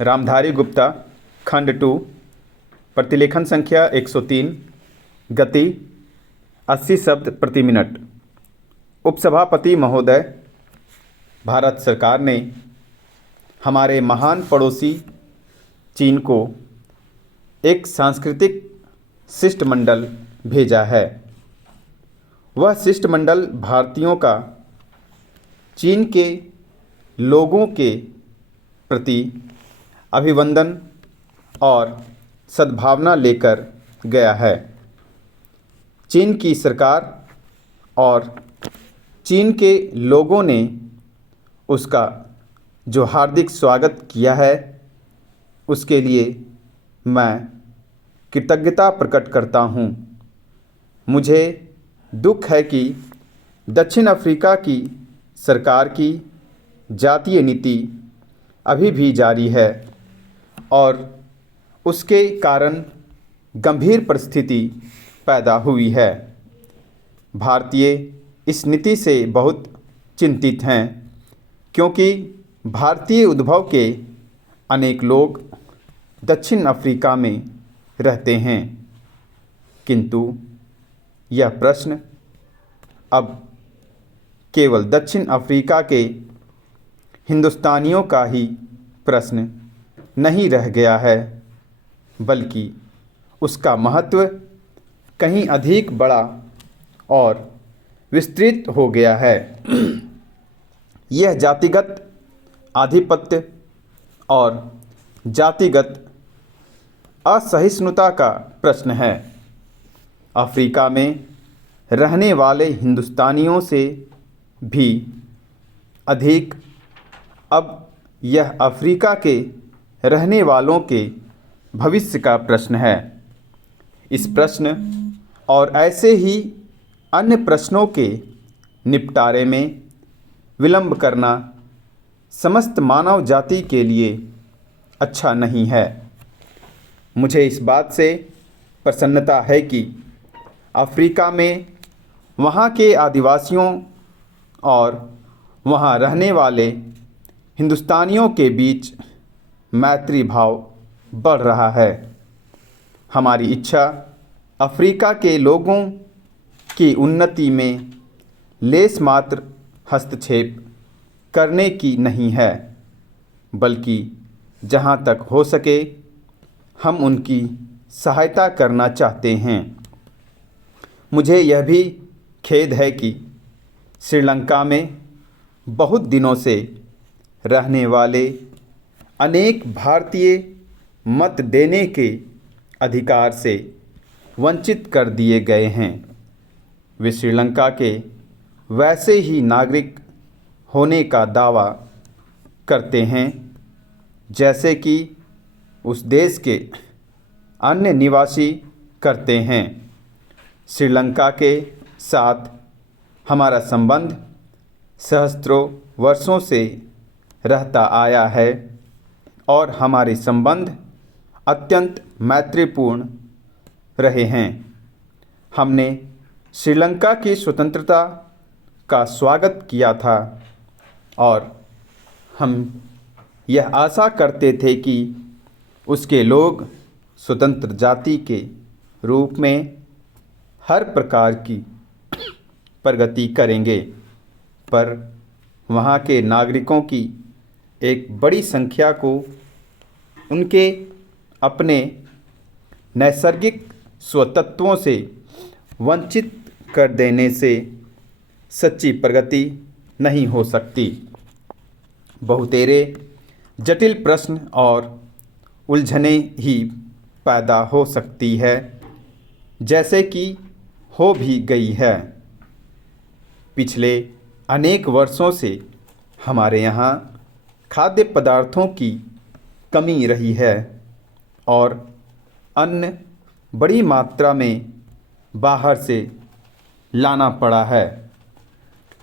रामधारी गुप्ता, खंड 2, प्रतिलेखन संख्या 103, गति 80 शब्द प्रति मिनट। उपसभापति महोदय, भारत सरकार ने हमारे महान पड़ोसी चीन को एक सांस्कृतिक शिष्टमंडल भेजा है। वह शिष्टमंडल भारतीयों का चीन के लोगों के प्रति अभिवंदन और सद्भावना लेकर गया है। चीन की सरकार और चीन के लोगों ने उसका जो हार्दिक स्वागत किया है, उसके लिए मैं कृतज्ञता प्रकट करता हूँ। मुझे दुख है कि दक्षिण अफ्रीका की सरकार की जातीय नीति अभी भी जारी है और उसके कारण गंभीर परिस्थिति पैदा हुई है। भारतीय इस नीति से बहुत चिंतित हैं, क्योंकि भारतीय उद्भव के अनेक लोग दक्षिण अफ्रीका में रहते हैं। किंतु यह प्रश्न अब केवल दक्षिण अफ्रीका के हिंदुस्तानियों का ही प्रश्न नहीं रह गया है, बल्कि उसका महत्व कहीं अधिक बड़ा और विस्तृत हो गया है। यह जातिगत आधिपत्य और जातिगत असहिष्णुता का प्रश्न है। अफ्रीका में रहने वाले हिंदुस्तानियों से भी अधिक अब यह अफ्रीका के रहने वालों के भविष्य का प्रश्न है। इस प्रश्न और ऐसे ही अन्य प्रश्नों के निपटारे में विलंब करना समस्त मानव जाति के लिए अच्छा नहीं है। मुझे इस बात से प्रसन्नता है कि अफ्रीका में वहाँ के आदिवासियों और वहाँ रहने वाले हिंदुस्तानियों के बीच मैत्री भाव बढ़ रहा है। हमारी इच्छा अफ्रीका के लोगों की उन्नति में लेस मात्र हस्तक्षेप करने की नहीं है, बल्कि जहाँ तक हो सके हम उनकी सहायता करना चाहते हैं। मुझे यह भी खेद है कि श्रीलंका में बहुत दिनों से रहने वाले अनेक भारतीय मत देने के अधिकार से वंचित कर दिए गए हैं। वे श्रीलंका के वैसे ही नागरिक होने का दावा करते हैं जैसे कि उस देश के अन्य निवासी करते हैं। श्रीलंका के साथ हमारा संबंध सहस्त्रों वर्षों से रहता आया है और हमारे संबंध अत्यंत मैत्रीपूर्ण रहे हैं। हमने श्रीलंका की स्वतंत्रता का स्वागत किया था और हम यह आशा करते थे कि उसके लोग स्वतंत्र जाति के रूप में हर प्रकार की प्रगति करेंगे, पर वहाँ के नागरिकों की एक बड़ी संख्या को उनके अपने नैसर्गिक स्वतत्वों से वंचित कर देने से सच्ची प्रगति नहीं हो सकती। बहुतेरे जटिल प्रश्न और उलझनें ही पैदा हो सकती है, जैसे कि हो भी गई है। पिछले अनेक वर्षों से हमारे यहाँ खाद्य पदार्थों की कमी रही है और अन्न बड़ी मात्रा में बाहर से लाना पड़ा है।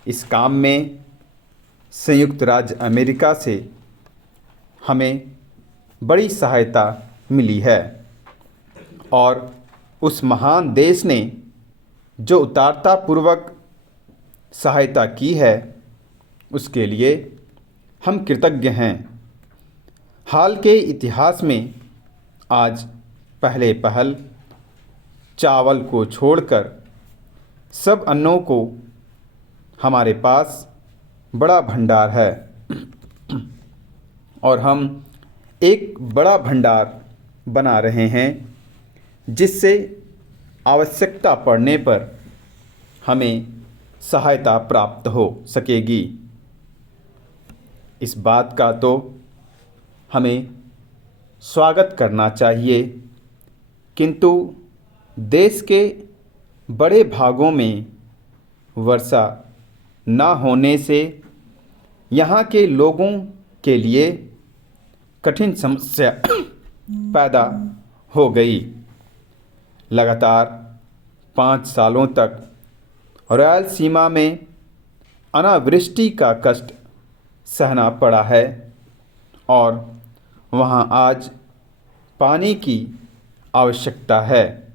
इस काम में संयुक्त राज्य अमेरिका से हमें बड़ी सहायता मिली है और उस महान देश ने जो उदारतापूर्वक सहायता की है, उसके लिए हम कृतज्ञ हैं। हाल के इतिहास में आज पहले पहल चावल को छोड़कर सब अन्नों को हमारे पास बड़ा भंडार है और हम एक बड़ा भंडार बना रहे हैं जिससे आवश्यकता पड़ने पर हमें सहायता प्राप्त हो सकेगी। इस बात का तो हमें स्वागत करना चाहिए, किंतु देश के बड़े भागों में वर्षा न होने से यहाँ के लोगों के लिए कठिन समस्या पैदा हो गई। लगातार 5 सालों तक रायलसीमा में अनावृष्टि का कष्ट सहना पड़ा है और वहाँ आज पानी की आवश्यकता है।